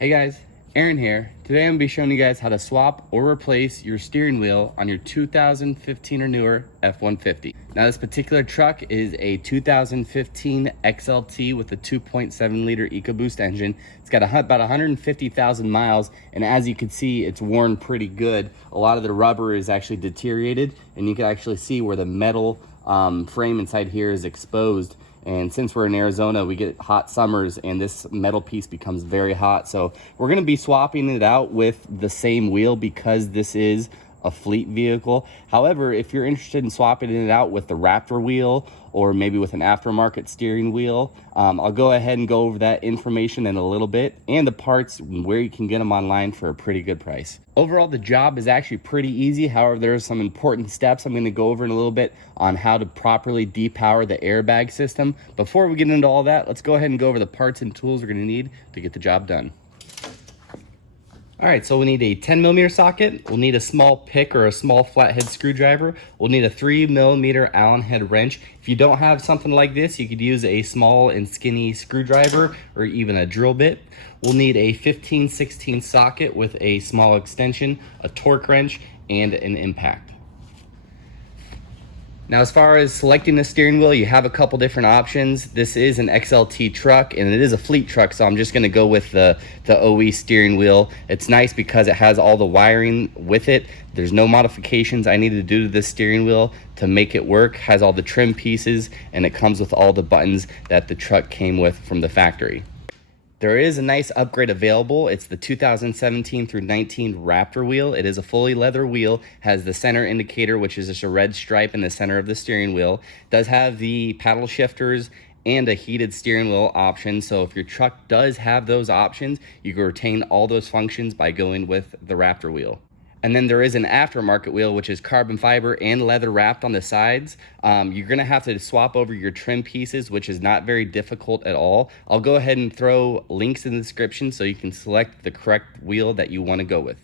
Hey guys, Aaron here. Today I'm going to be showing you guys how to swap or replace your steering wheel on your 2015 or newer F-150. Now this particular truck is a 2015 XLT with a 2.7 liter EcoBoost engine. It's got about 150,000 miles, and as you can see, it's worn pretty good. A lot of the rubber is actually deteriorated, and you can actually see where the metal frame inside here is exposed. And since we're in Arizona, we get hot summers and this metal piece becomes very hot. So we're gonna be swapping it out with the same wheel because this is a fleet vehicle. However, if you're interested in swapping it out with the Raptor wheel or maybe with an aftermarket steering wheel, I'll go ahead and go over that information in a little bit and the parts and where you can get them online for a pretty good price. Overall, the job is actually pretty easy. However, there are some important steps I'm going to go over in a little bit on how to properly depower the airbag system. Before we get into all that, let's go ahead and go over the parts and tools we're going to need to get the job done. All right, so we need a 10mm socket. We'll need a small pick or a small flathead screwdriver. We'll need a 3mm Allen head wrench. If you don't have something like this, you could use a small and skinny screwdriver or even a drill bit. We'll need a 15/16 socket with a small extension, a torque wrench, and an impact. Now, as far as selecting the steering wheel, you have a couple different options. This is an XLT truck and it is a fleet truck, so I'm just gonna go with the OE steering wheel. It's nice because it has all the wiring with it. There's no modifications I need to do to this steering wheel to make it work. It has all the trim pieces and it comes with all the buttons that the truck came with from the factory. There is a nice upgrade available. It's the 2017 through 19 Raptor wheel. It is a fully leather wheel, has the center indicator, which is just a red stripe in the center of the steering wheel. It does have the paddle shifters and a heated steering wheel option. So if your truck does have those options, you can retain all those functions by going with the Raptor wheel. And then there is an aftermarket wheel, which is carbon fiber and leather wrapped on the sides. You're gonna have to swap over your trim pieces, which is not very difficult at all. I'll go ahead and throw links in the description so you can select the correct wheel that you wanna go with.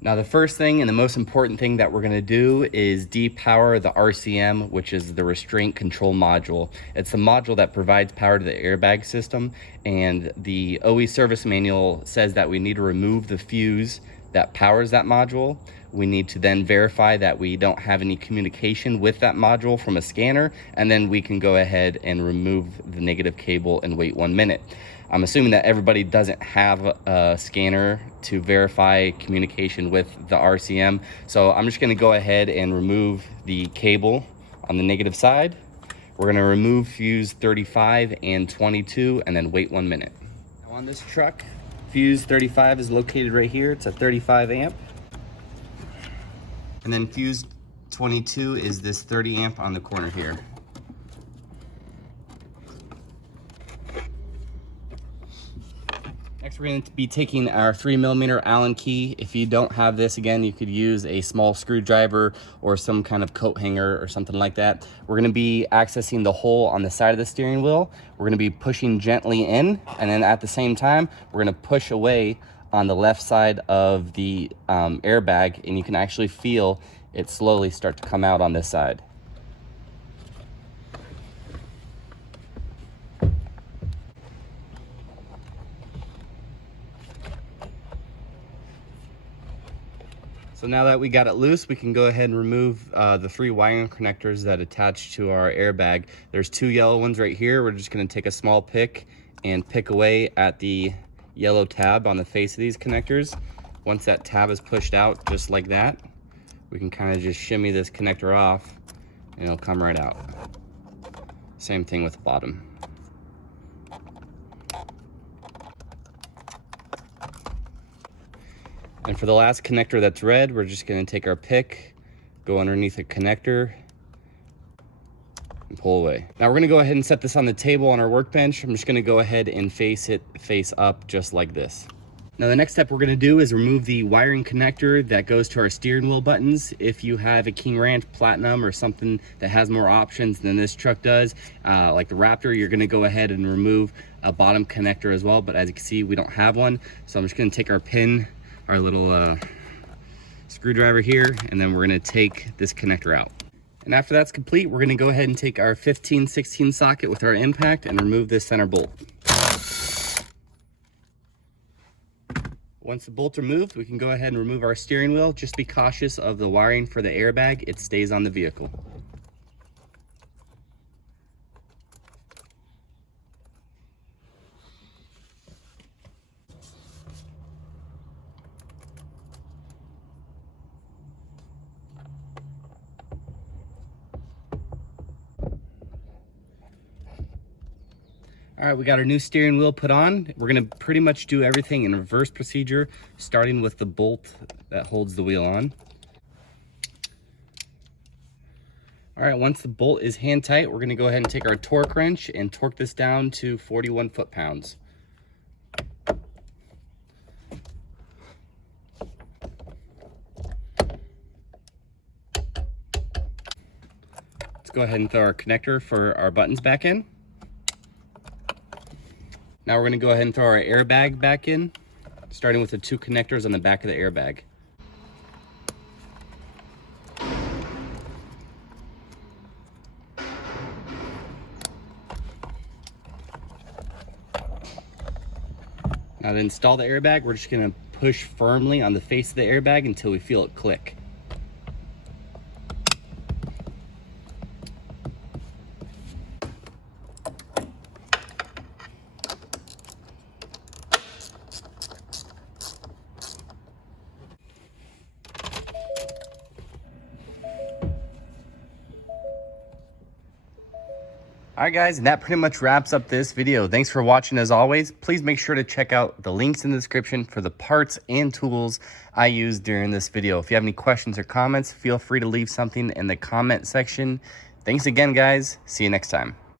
Now the first thing and the most important thing that we're gonna do is depower the RCM, which is the restraint control module. It's the module that provides power to the airbag system, and the OE service manual says that we need to remove the fuse that powers that module. We need to then verify that we don't have any communication with that module from a scanner, and then we can go ahead and remove the negative cable and wait 1 minute. I'm assuming that everybody doesn't have a scanner to verify communication with the RCM, so I'm just gonna go ahead and remove the cable on the negative side. We're gonna remove fuse 35 and 22 and then wait 1 minute. Now on this truck, fuse 35 is located right here. It's a 35 amp. And then fuse 22 is this 30 amp on the corner here. Next, we're going to be taking our 3mm Allen key. If you don't have this, again, you could use a small screwdriver or some kind of coat hanger or something like that. We're going to be accessing the hole on the side of the steering wheel. We're going to be pushing gently in, and then at the same time, we're going to push away on the left side of the airbag, and you can actually feel it slowly start to come out on this side. So now that we got it loose, we can go ahead and remove the 3 wiring connectors that attach to our airbag. There's 2 yellow ones right here. We're just gonna take a small pick and pick away at the yellow tab on the face of these connectors. Once that tab is pushed out, just like that, we can kind of just shimmy this connector off and it'll come right out. Same thing with the bottom. And for the last connector that's red, we're just gonna take our pick, go underneath the connector, and pull away. Now we're gonna go ahead and set this on the table on our workbench. I'm just gonna go ahead and face it face up just like this. Now the next step we're gonna do is remove the wiring connector that goes to our steering wheel buttons. If you have a King Ranch Platinum or something that has more options than this truck does, like the Raptor, you're gonna go ahead and remove a bottom connector as well, but as you can see, we don't have one. So I'm just gonna take our pin, our little screwdriver here, and then we're gonna take this connector out. And after that's complete, we're gonna go ahead and take our 15/16 socket with our impact and remove this center bolt. Once the bolts are moved, we can go ahead and remove our steering wheel. Just be cautious of the wiring for the airbag. It stays on the vehicle. All right, we got our new steering wheel put on. We're gonna pretty much do everything in reverse procedure, starting with the bolt that holds the wheel on. All right, once the bolt is hand tight, we're gonna go ahead and take our torque wrench and torque this down to 41 foot-pounds. Let's go ahead and throw our connector for our buttons back in. Now we're gonna go ahead and throw our airbag back in, starting with the 2 connectors on the back of the airbag. Now to install the airbag, we're just gonna push firmly on the face of the airbag until we feel it click. All right, guys, and that pretty much wraps up this video. Thanks for watching as always. Please make sure to check out the links in the description for the parts and tools I used during this video. If you have any questions or comments, feel free to leave something in the comment section. Thanks again, guys. See you next time.